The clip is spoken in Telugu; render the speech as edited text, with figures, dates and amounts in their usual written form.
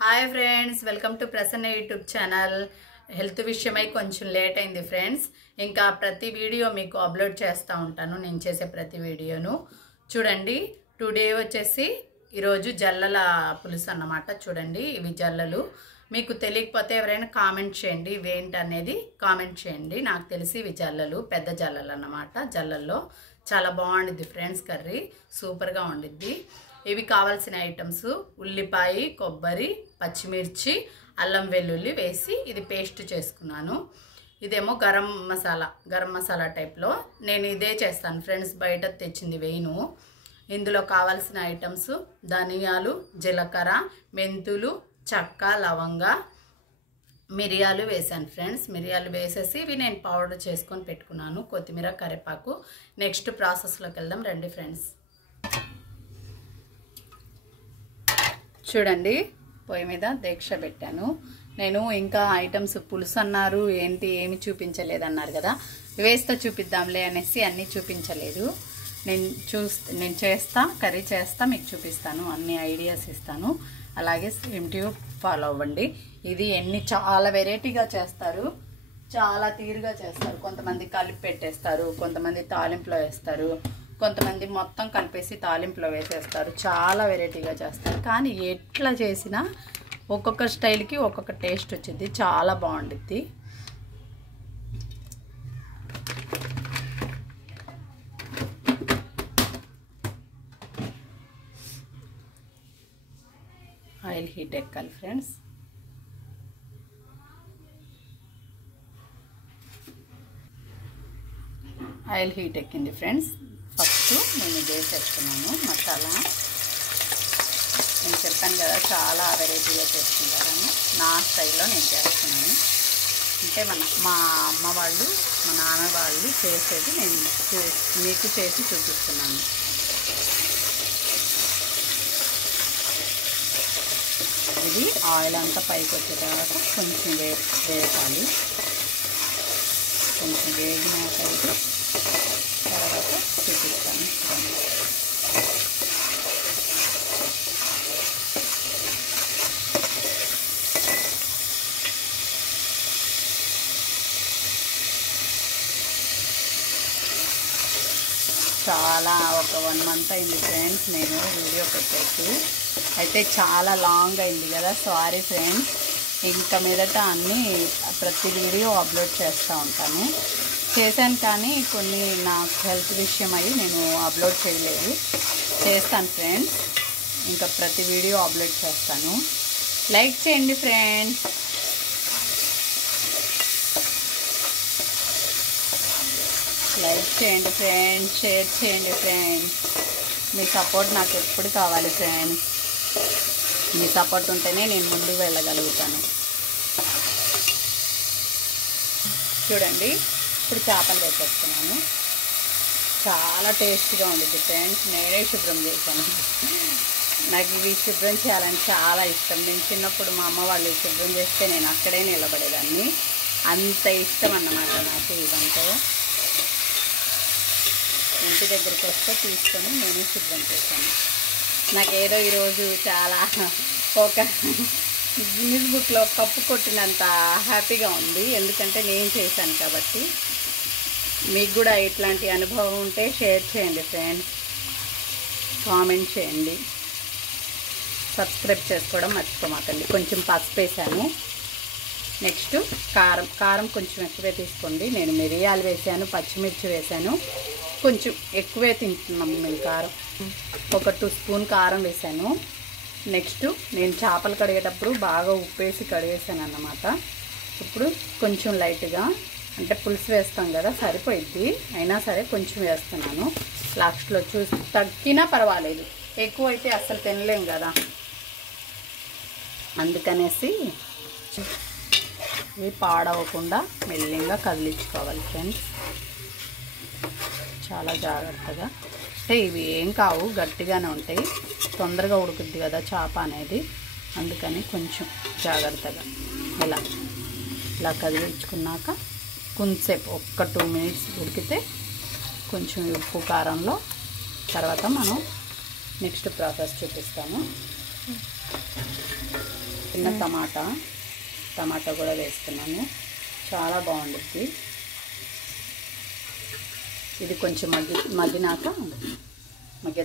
Hi friends, welcome to Prasanna YouTube channel. Health విషయమై కొంచెం లేట్ అయింది ఫ్రెండ్స్. ఇంకా ప్రతి వీడియో మీకు అప్లోడ్ చేస్తూ ఉంటాను. నేను చేసే ప్రతి వీడియోను చూడండి. టుడే వచ్చేసి ఈరోజు జల్లల పులుసు అన్నమాట. చూడండి, ఇవి జల్లలు. మీకు తెలియకపోతే ఎవరైనా కామెంట్ చేయండి, ఇవేంటి అనేది కామెంట్ చేయండి. నాకు తెలిసి ఇవి జల్లలు, పెద్ద జల్లలు అన్నమాట. జల్లల్లో చాలా బాగుండిద్ది ఫ్రెండ్స్, కర్రీ సూపర్గా ఉండిద్ది. ఇవి కావాల్సిన ఐటమ్స్: ఉల్లిపాయ, కొబ్బరి, పచ్చిమిర్చి, అల్లం వెల్లుల్లి వేసి ఇది పేస్ట్ చేసుకున్నాను. ఇదేమో గరం మసాలా టైప్లో నేను ఇదే చేస్తాను ఫ్రెండ్స్. బయట తెచ్చింది వేయను. ఇందులో కావాల్సిన ఐటమ్స్: ధనియాలు, జీలకర్ర, మెంతులు, చెక్క, లవంగ, మిరియాలు వేసాను ఫ్రెండ్స్. మిరియాలు వేసేసి ఇవి నేను పౌడర్ చేసుకొని పెట్టుకున్నాను. కొత్తిమీర, కరివేపాకు. నెక్స్ట్ ప్రాసెస్లోకి వెళ్దాం రండి ఫ్రెండ్స్. చూడండి, పొయ్యి మీద దీక్ష పెట్టాను నేను. ఇంకా ఐటమ్స్ పులుసు అన్నారు, ఏమి చూపించలేదన్నారు కదా, వేస్తా చూపిద్దాంలే అనేసి అన్నీ చూపించలేదు. నేను చేస్తా, కర్రీ చేస్తా, మీకు చూపిస్తాను, అన్ని ఐడియాస్ ఇస్తాను. అలాగే యూట్యూబ్ ఫాలో అవ్వండి. ఇది చాలా వెరైటీగా చేస్తారు, చాలా తీరుగా చేస్తారు. కొంతమంది కలిపి పెట్టేస్తారు, కొంతమంది తాలింపులో వేస్తారు, కొంతమంది మొత్తం కలిపేసి తాలింపులో వేసేస్తారు. చాలా వెరైటీగా చేస్తారు. కానీ ఎట్లా చేసినా ఒక్కొక్క స్టైల్కి ఒక్కొక్క టేస్ట్ వచ్చింది. చాలా బాగుండిద్ది. ఆయిల్ హీట్ ఎక్కాలి ఫ్రెండ్స్. ఆయిల్ హీట్ ఎక్కింది ఫ్రెండ్స్. ఫస్ట్ నేను వేసేస్తున్నాను మసాలా. నేను చెప్పాను కదా, చాలా వెరైటీగా చేసుకుంటారని. నా స్టైల్లో నేను చేస్తున్నాను. అంటే మా అమ్మ వాళ్ళు, మా నాన్న వాళ్ళు చేసేది నేను మీకు చేసి చూపిస్తున్నాను. ఇది ఆయిల్ అంతా పైకి వచ్చే తర్వాత కొంచెం వేపాలి. కొంచెం వేగినాక తర్వాత చూపిస్తాను. చాలా ఒక 1 month అయింది ఫ్రెండ్స్ నేను వీడియో పెట్టేసి. అయితే చాలా లాంగ్ అయింది కదా, సారీ ఫ్రెండ్స్. ఇంకా మీదట అన్నీ ప్రతి వీడియో అప్లోడ్ చేస్తూ ఉంటాను. చేశాను కానీ కొన్ని నాకు హెల్త్ విషయం అయ్యి నేను అప్లోడ్ చేయలేదు. చేస్తాను ఫ్రెండ్స్, ఇంకా ప్రతి వీడియో అప్లోడ్ చేస్తాను. లైక్ చేయండి ఫ్రెండ్స్. లైక్ చేయండి ఫ్రెండ్స్, షేర్ చేయండి ఫ్రెండ్స్. మీ సపోర్ట్ నాకు ఎప్పుడు కావాలి ఫ్రెండ్స్. మీ సపోర్ట్ ఉంటేనే నేను ముందుకు వెళ్ళగలుగుతాను. చూడండి, ఇప్పుడు చేపలు వేసేస్తున్నాను. చాలా టేస్ట్గా ఉండిద్ది ఫ్రెండ్స్. నేనే శుభ్రం చేశాను. నాకు ఇవి శుభ్రం చేయాలని చాలా ఇష్టం. నేను చిన్నప్పుడు మా అమ్మ వాళ్ళు శుభ్రం చేస్తే నేను అక్కడే నిలబడేదాన్ని. అంత ఇష్టం అన్నమాట నాకు ఇవంటే. ఇంటి దగ్గరికి వస్తే తీసుకొని నేనే శుభ్రం చేశాను. నాకేదో ఈరోజు చాలా ఒక గిన్నిస్ బుక్లో కప్పు కొట్టినంత హ్యాపీగా ఉంది. ఎందుకంటే నేను చేశాను కాబట్టి. మీకు కూడా ఇట్లాంటి అనుభవం ఉంటే షేర్ చేయండి ఫ్రెండ్స్, కామెంట్ చేయండి, సబ్స్క్రైబ్ చేసుకోవడం మర్చిపోమాకండి. కొంచెం పసుపు వేసాను. నెక్స్ట్ కారం కొంచెం ఎక్కువే తీసుకోండి. నేను మిరియాలు వేసాను, పచ్చిమిర్చి వేసాను. కొంచెం ఎక్కువే తింటున్నాం మేము కారం. ఒక 2 స్పూన్ కారం వేసాను. నెక్స్ట్ నేను చేపలు కడిగేటప్పుడు బాగా ఉప్పు వేసి కడిగేసాను అన్నమాట. ఇప్పుడు కొంచెం లైట్గా, అంటే పులుసు వేస్తాం కదా, సరిపోయిద్ది. అయినా సరే కొంచెం వేస్తున్నాను. లాస్ట్లో చూసి తగ్గినా పర్వాలేదు, ఎక్కువ అయితే అస్సలు తినలేం కదా. అందుకనేసి ఇవి పాడవకుండా మెల్లిగా కదిలించుకోవాలి ఫ్రెండ్స్, చాలా జాగ్రత్తగా. అంటే ఇవి ఏం కావు, గట్టిగానే ఉంటాయి, తొందరగా ఉడుకుద్ది కదా చేప అనేది. అందుకని కొంచెం జాగ్రత్తగా ఇలా కదిలించుకున్నాక కొంచెంసేపు ఒక్క 2 minutes ఉడికితే కొంచెం ఉప్పు కారంలో తర్వాత మనం నెక్స్ట్ ప్రాసెస్ చూపిస్తాను. చిన్న టమాటా కూడా వేస్తున్నాను. చాలా బాగుంటుంది. ఇది కొంచెం మగ్గినాక